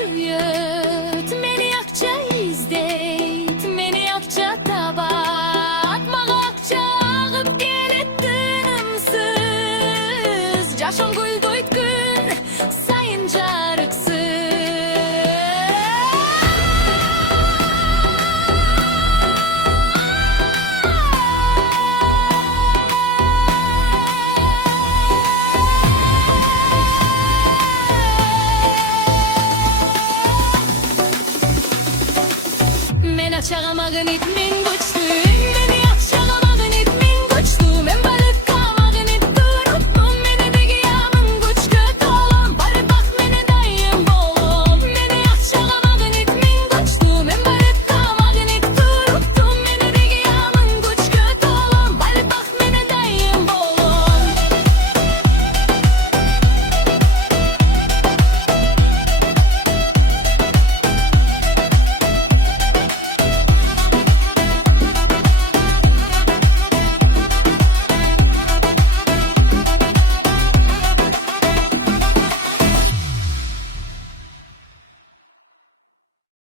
süt. Meni yakça izdeyt, meni yakça tabat. Mağa akça ağıp gelettin ımsız. Jaşın güldüyt gün, sayın jarıksız. Men açağa magnit min